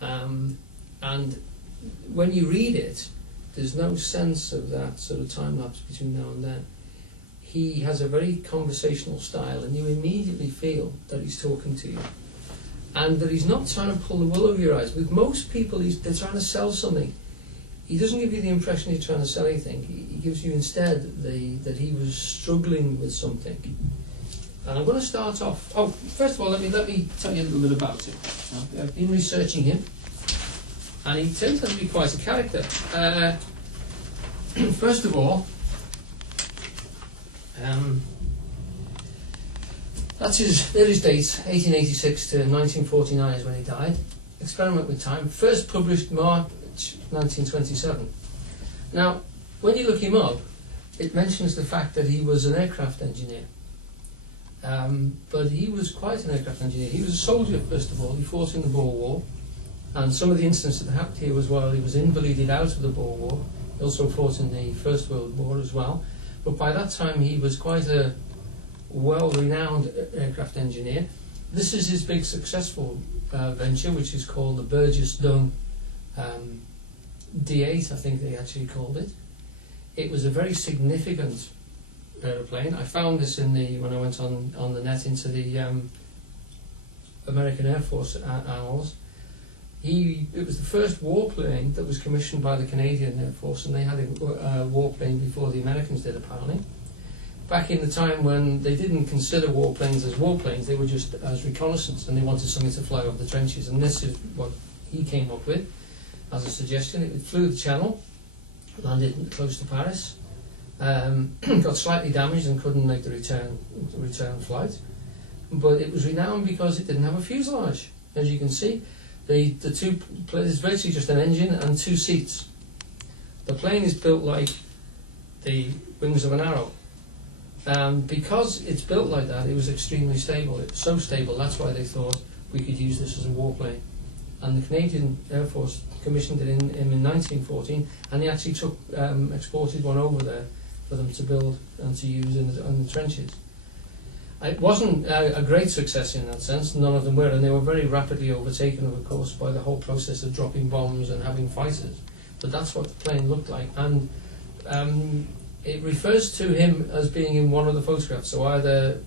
And when you read it, there's no sense of that sort of time lapse between now and then. He has a very conversational style, and you immediately feel that he's talking to you, and that he's not trying to pull the wool over your eyes. With most people, they're trying to sell something. He doesn't give you the impression he's trying to sell anything. He gives you instead that he was struggling with something. And I'm going to start off. Oh, first of all, let me tell you a little bit about him. I've been researching him, and he turns out to be quite a character. First of all, that's his dates, 1886 to 1949 is when he died. Experiment with Time, first published March 1927. Now, when you look him up, it mentions the fact that he was an aircraft engineer. But he was quite an aircraft engineer. He was a soldier, first of all. He fought in the Boer War, and some of the incidents that happened here was while he was invalided out of the Boer War. He also fought in the First World War as well. But by that time, he was quite a well-renowned aircraft engineer. This is his big successful venture, which is called the Burgess Dunne D8, I think they actually called it. It was a very significant aeroplane. I found this when I went on the net into the American Air Force annals. It was the first warplane that was commissioned by the Canadian Air Force, and they had a warplane before the Americans did, apparently. Back in the time when they didn't consider warplanes as warplanes, they were just as reconnaissance, and they wanted something to fly over the trenches, and this is what he came up with as a suggestion. It flew the Channel, landed close to Paris, got slightly damaged and couldn't make the return flight, but it was renowned because it didn't have a fuselage. As you can see, the two there's virtually just an engine and two seats. The plane is built like the wings of an arrow. Because it's built like that, it was extremely stable. It was so stable, that's why they thought we could use this as a warplane. And the Canadian Air Force commissioned it in 1914, and they actually exported one over there for them to build and to use in the trenches. It wasn't a great success in that sense, none of them were, and they were very rapidly overtaken, of course, by the whole process of dropping bombs and having fighters. But that's what the plane looked like, and it refers to him as being in one of the photographs, so either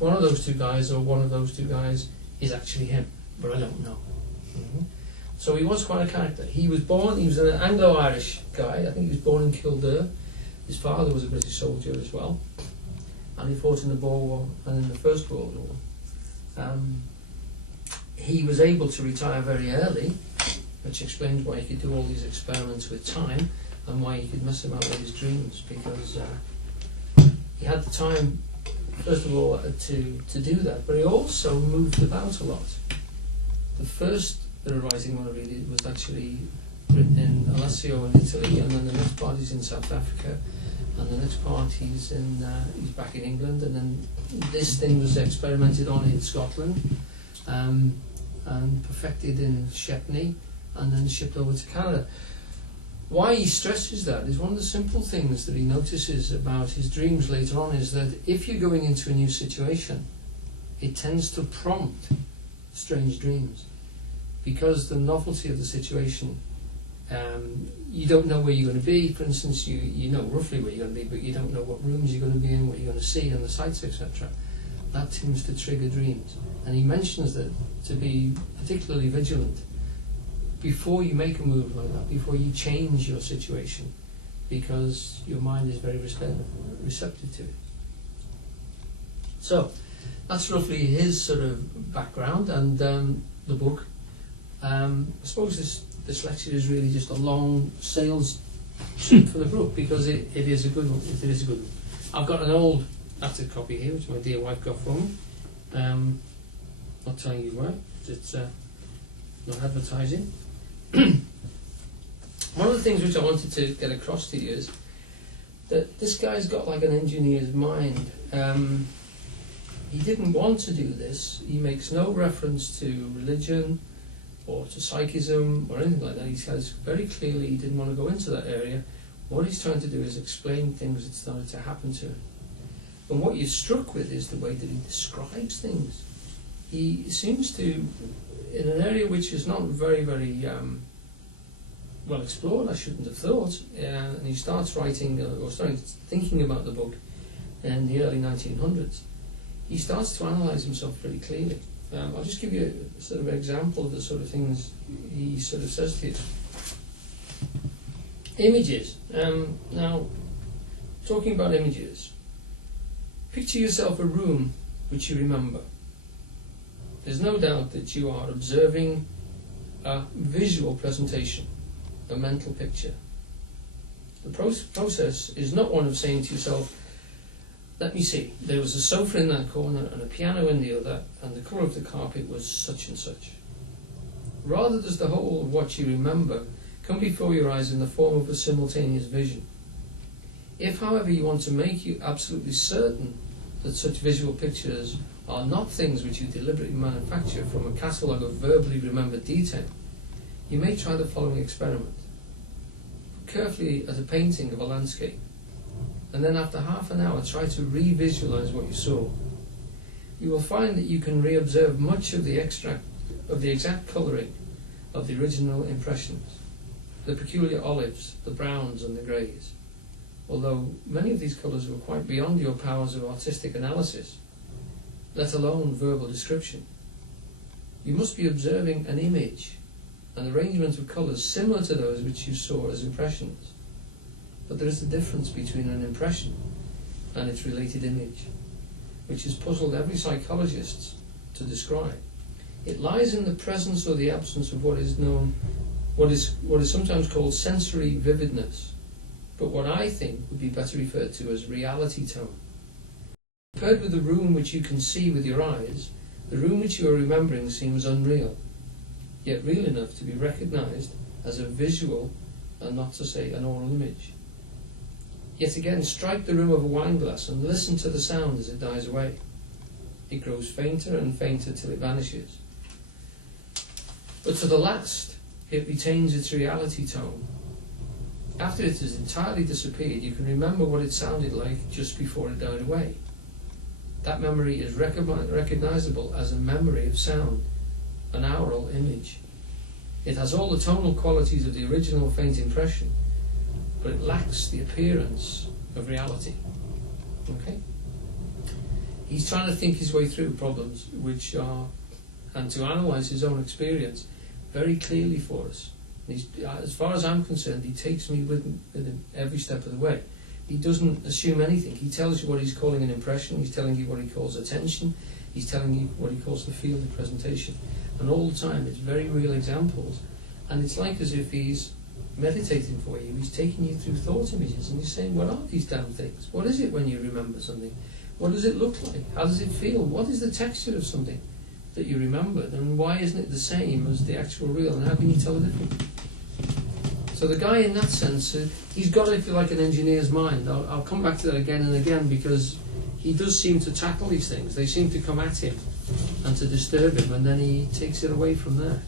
one of those two guys or one of those two guys is actually him, but I don't know. So he was quite a character. He was an Anglo-Irish guy. I think he was born in Kildare. His father was a British soldier as well, and he fought in the Boer War and in the First World War. He was able to retire very early, which explains why he could do all these experiments with time and why he could mess about with his dreams, because he had the time, first of all, to do that, but he also moved about a lot. The first writing I read was actually written in Alessio in Italy, and then the next part is in South Africa, and the next part he's back in England, and then this thing was experimented on in Scotland and perfected in Shepney, and then shipped over to Canada. Why he stresses that is one of the simple things that he notices about his dreams later on is that if you're going into a new situation, it tends to prompt strange dreams, because the novelty of the situation, you don't know where you're going to be. For instance, you know roughly where you're going to be, but you don't know what rooms you're going to be in, what you're going to see, and the sights, etc. That tends to trigger dreams, and he mentions that to be particularly vigilant before you make a move like that, before you change your situation, because your mind is very receptive to it. So that's roughly his sort of background, and the book. I suppose this lecture is really just a long sales sheet for the book, because it is a good one. It is a good one. I've got an old active copy here, which my dear wife got for me. Not telling you where. It's not advertising. One of the things which I wanted to get across to you is that this guy's got like an engineer's mind. He didn't want to do this. He makes no reference to religion or to psychism or anything like that. He says very clearly he didn't want to go into that area. What he's trying to do is explain things that started to happen to him. And what you're struck with is the way that he describes things. He seems to, in an area which is not very, very well explored, I shouldn't have thought, and he starts writing, or starting thinking about the book in the early 1900s, he starts to analyse himself pretty clearly. I'll just give you a sort of example of the sort of things he sort of says to you. Images. Now, talking about images, picture yourself a room which you remember. There's no doubt that you are observing a visual presentation, a mental picture. The process is not one of saying to yourself, let me see, there was a sofa in that corner and a piano in the other, and the colour of the carpet was such and such. Rather does the whole of what you remember come before your eyes in the form of a simultaneous vision. If, however, you want to make you absolutely certain that such visual pictures are not things which you deliberately manufacture from a catalogue of verbally remembered detail, you may try the following experiment. Look carefully at a painting of a landscape, and then after half an hour try to re-visualize what you saw. You will find that you can re-observe much of the exact colouring of the original impressions, the peculiar olives, the browns and the greys. Although many of these colours were quite beyond your powers of artistic analysis, let alone verbal description. You must be observing an image, an arrangement of colours similar to those which you saw as impressions. But there is a difference between an impression and its related image, which has puzzled every psychologist to describe. It lies in the presence or the absence of what is sometimes called sensory vividness, but what I think would be better referred to as reality tone. Compared with the room which you can see with your eyes, the room which you are remembering seems unreal, yet real enough to be recognised as a visual and not to say an oral image. Yet again, strike the rim of a wine glass and listen to the sound as it dies away. It grows fainter and fainter till it vanishes. But to the last, it retains its reality tone. After it has entirely disappeared, you can remember what it sounded like just before it died away. That memory is recognisable as a memory of sound, an aural image. It has all the tonal qualities of the original faint impression, but it lacks the appearance of reality. Okay? He's trying to think his way through problems which are, and to analyse his own experience very clearly for us. As far as I'm concerned, he takes me with him every step of the way. He doesn't assume anything. He tells you what he's calling an impression, he's telling you what he calls attention, he's telling you what he calls the field of presentation. And all the time it's very real examples, and it's like as if he's meditating for you. He's taking you through thought images and he's saying, what are these damn things? What is it when you remember something? What does it look like? How does it feel? What is the texture of something that you remembered, and why isn't it the same as the actual real, and how can you tell the difference? So the guy, in that sense, he's got, if you like, an engineer's mind. I'll come back to that again and again, because he does seem to tackle these things. They seem to come at him and to disturb him, and then he takes it away from there.